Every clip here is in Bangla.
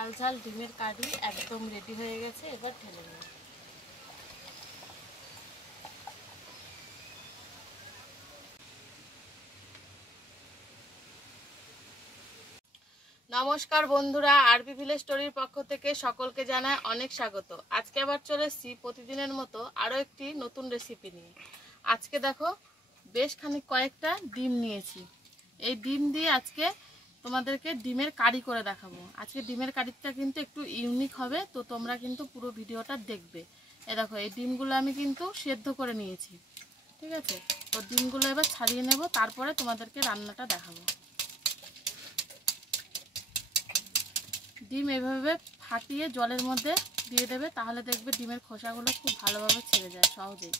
ঝাল ঝাল ডিমের কারি একদম রেডি হয়ে গেছে। এবার ঢেলে নেব। নমস্কার বন্ধুরা, আরবি ভিলেজ স্টোরির পক্ষ থেকে সকলকে জানাই অনেক স্বাগত। আজকে আবার চলে এসেছি প্রতিদিনের মতো আরও একটি নতুন রেসিপি নিয়ে। আজকে দেখো বেশ কয়েকটা ডিম নিয়েছি। এই ডিম দিয়ে আজকে তোমাদেরকে ডিমের কারি করে দেখাবো। আজকে ডিমের কারিটা কিন্তু একটু ইউনিক হবে, তো তোমরা কিন্তু পুরো ভিডিওটা দেখবে। এই দেখো এই ডিমগুলো আমি কিন্তু সেদ্ধ করে নিয়েছি, ঠিক আছে? তো ডিমগুলো এবার ছাড়িয়ে নেব, তারপরে তোমাদেরকে রান্নাটা দেখাবো। ডিম এভাবে ফাটিয়ে জলের মধ্যে দিয়ে দেবে, তাহলে দেখবে ডিমের খোসাগুলো খুব ভালোভাবে ছেড়ে যায় সহজেই।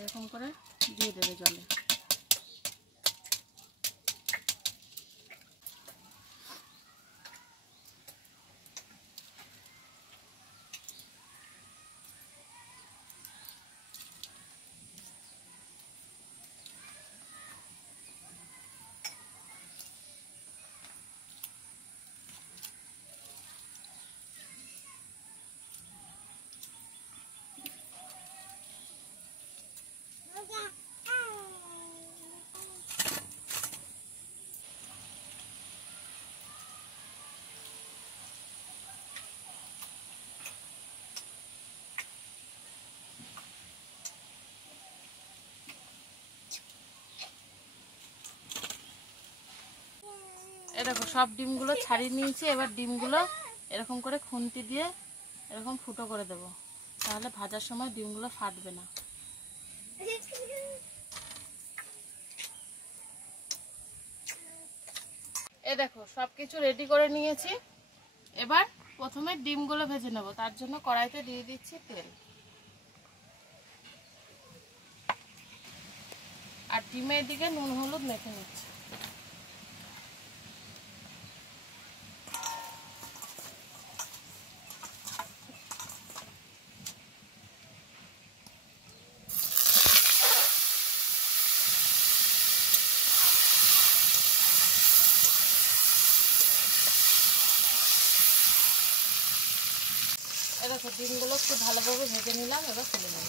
এরকম করে দিয়ে দেবে জলে। দেখো সব ডিমগুলো ছাড়িয়ে নিয়েছি। এবার ডিমগুলো এরকম করে খুন্তি দিয়ে এরকম ফুটো করে দেব, তাহলে ভাজার সময় ডিমগুলো ফাটবে না। দেখো সব কিছু রেডি করে নিয়েছি। এবার প্রথমে ডিমগুলো ভেজে নেব, তার জন্য কড়াইতে দিয়ে দিচ্ছি তেল। আর ডিমের দিকে নুন হলুদ মেখে নিচ্ছি। দেখো ডিমগুলো খুব ভালোভাবে ভেজে নিলাম, এবার তুলে নেব।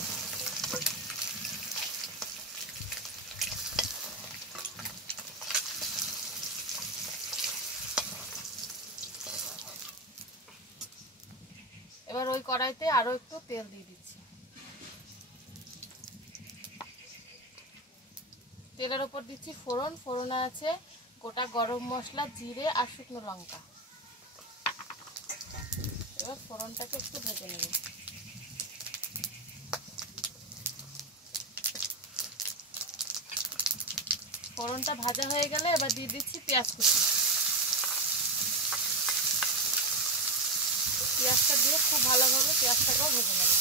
এবার ওই কড়াইতে আরো একটু তেল দিয়ে দিচ্ছি। তেলের উপর দিচ্ছি ফোড়ন। ফোড়নে আছে গোটা গরম মশলা, জিরে আর শুকনো লঙ্কা। এবার ফোড়নটাকে একটু ভেজে নেব। ফোড়নটা ভাজা হয়ে গেলে এবার দিয়ে দিচ্ছি পেঁয়াজ কুচি। পেঁয়াজটা দিয়ে খুব ভালোভাবে পেঁয়াজটাকেও ভেজে নেব।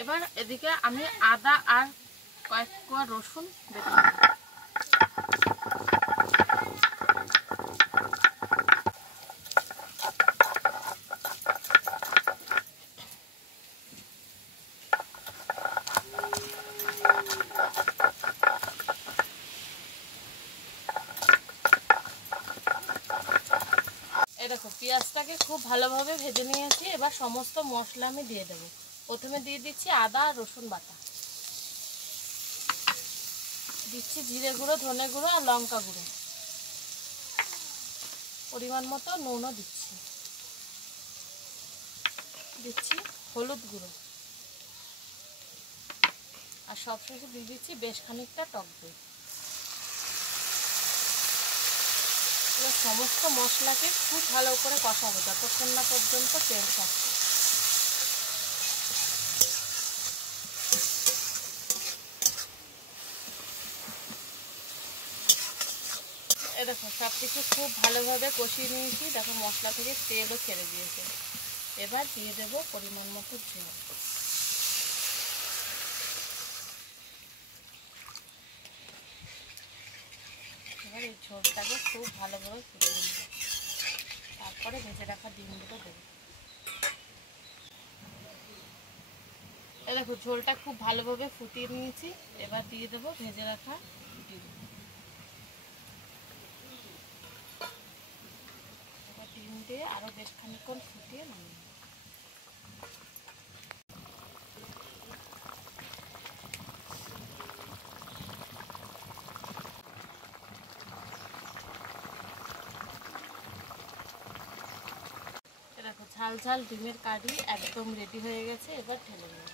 এবার এদিকে আমি আদা আর কয়েক কোয়া রসুন বেটে নেব। দেখো পেঁয়াজটাকে খুব ভালোভাবে ভেজে নিয়েছি। এবার সমস্ত মশলা আমি দিয়ে দেবো। প্রথমে দিয়ে দিচ্ছি আদা আর রসুন বাটা, দিচ্ছি জিরে গুঁড়ো, ধনে গুঁড়ো আর লঙ্কা গুঁড়ো, পরিমাণ মতো নুনও দিচ্ছি, দিচ্ছি হলুদ গুঁড়ো, আর সবশেষে দিয়ে দিচ্ছি বেশ খানিকটা টক দই। এবার সমস্ত মশলাকে খুব ভালো করে কষাবো যতক্ষণ না পর্যন্ত তেল ছাড়ছে। দেখো সব কিছু খুব ভালোভাবে কষিয়ে নিয়েছি। দেখো মশলা থেকে তেলও ছেড়ে দিয়েছে। এবার দিয়ে দেবো পরিমাণ মতো ঝোল। এবার এই ঝোলটাকে খুব ভালোভাবে ফুটিয়ে নেব, তারপরে ভেজে রাখা ডিমগুলো দেবো। এই দেখো ঝোলটা খুব ভালোভাবে ফুটিয়ে নিয়েছি। এবার দিয়ে দেবো ভেজে রাখা ডিম। এবার ডিম দিয়ে আরও বেশ খানিকক্ষণ ফুটিয়ে নিই। দেখো ঝাল ঝাল ডিমের কারি একদম রেডি হয়ে গেছে। এবার ঢেলে নেব।